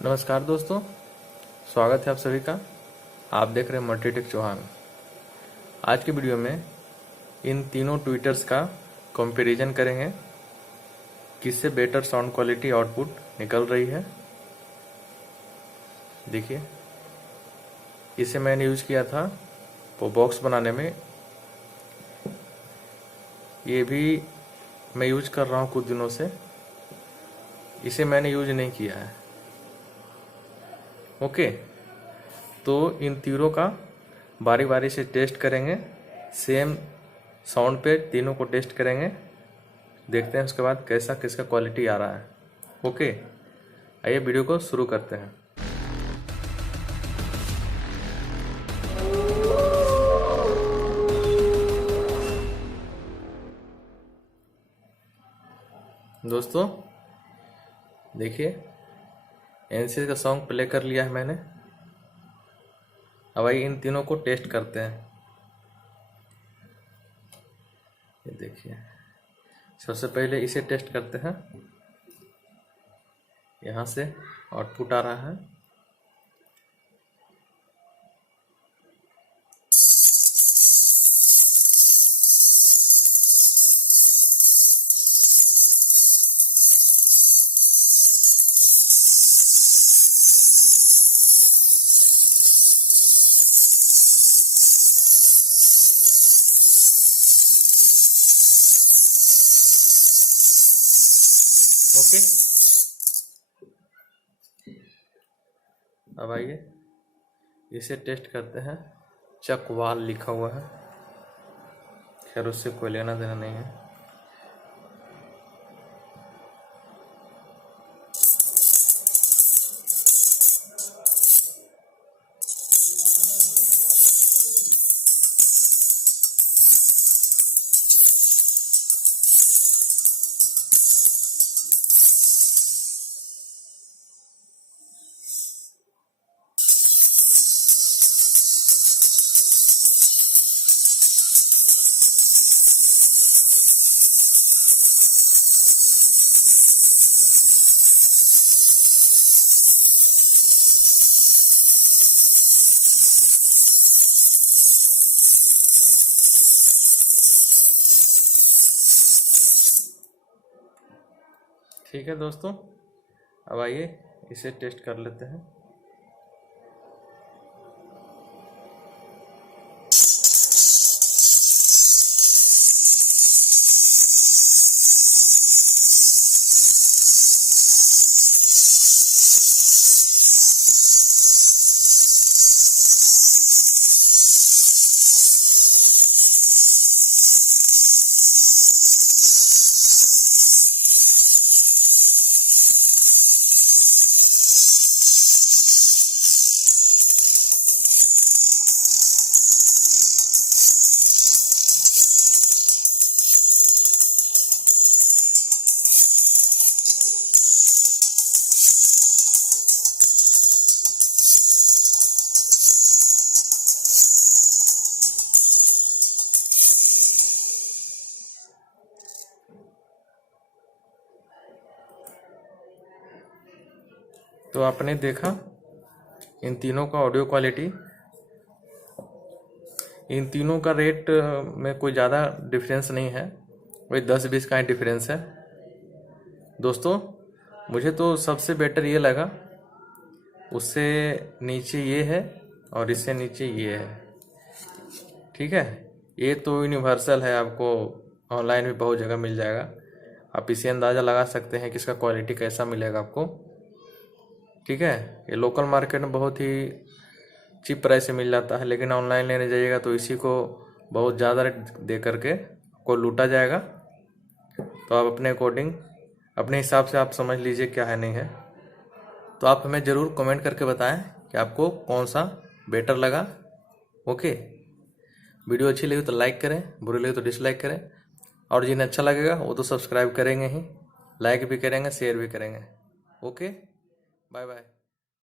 नमस्कार दोस्तों, स्वागत है आप सभी का। आप देख रहे हैं मल्टीटेक चौहान। आज की वीडियो में इन तीनों ट्विटर्स का कंपैरिजन करेंगे, किससे बेटर साउंड क्वालिटी आउटपुट निकल रही है। देखिए, इसे मैंने यूज किया था वो बॉक्स बनाने में। ये भी मैं यूज कर रहा हूँ कुछ दिनों से। इसे मैंने यूज नहीं किया है। ओके, तो इन तीनों का बारी बारी से टेस्ट करेंगे। सेम साउंड पे तीनों को टेस्ट करेंगे, देखते हैं उसके बाद कैसा किसका क्वालिटी आ रहा है। ओके, आइए वीडियो को शुरू करते हैं। दोस्तों देखिए, एनसी का सॉन्ग प्ले कर लिया है मैंने। अब आइए इन तीनों को टेस्ट करते हैं। ये देखिए, सबसे पहले इसे टेस्ट करते हैं। यहाँ से आउटपुट आ रहा है। ओके, अब आइए इसे टेस्ट करते हैं। चकवाल लिखा हुआ है, खैर उससे कोई लेना देना नहीं है। ठीक है दोस्तों, अब आइए इसे टेस्ट कर लेते हैं। तो आपने देखा इन तीनों का ऑडियो क्वालिटी। इन तीनों का रेट में कोई ज़्यादा डिफरेंस नहीं है, वही 10-20 का ही डिफरेंस है। दोस्तों मुझे तो सबसे बेटर ये लगा, उससे नीचे ये है और इससे नीचे ये है। ठीक है, ये तो यूनिवर्सल है, आपको ऑनलाइन भी बहुत जगह मिल जाएगा। आप इसे अंदाज़ा लगा सकते हैं कि इसका क्वालिटी कैसा मिलेगा आपको। ठीक है, ये लोकल मार्केट में बहुत ही चीप प्राइस से मिल जाता है, लेकिन ऑनलाइन लेने जाइएगा तो इसी को बहुत ज़्यादा रेट दे करके आपको लूटा जाएगा। तो आप अपने अकॉर्डिंग अपने हिसाब से आप समझ लीजिए क्या है नहीं है। तो आप हमें ज़रूर कमेंट करके बताएं कि आपको कौन सा बेटर लगा। ओके, वीडियो अच्छी लगी तो लाइक करें, बुरी लगी तो डिसलाइक करें, और जिन्हें अच्छा लगेगा वो तो सब्सक्राइब करेंगे ही, लाइक भी करेंगे, शेयर भी करेंगे। Okay, bye bye.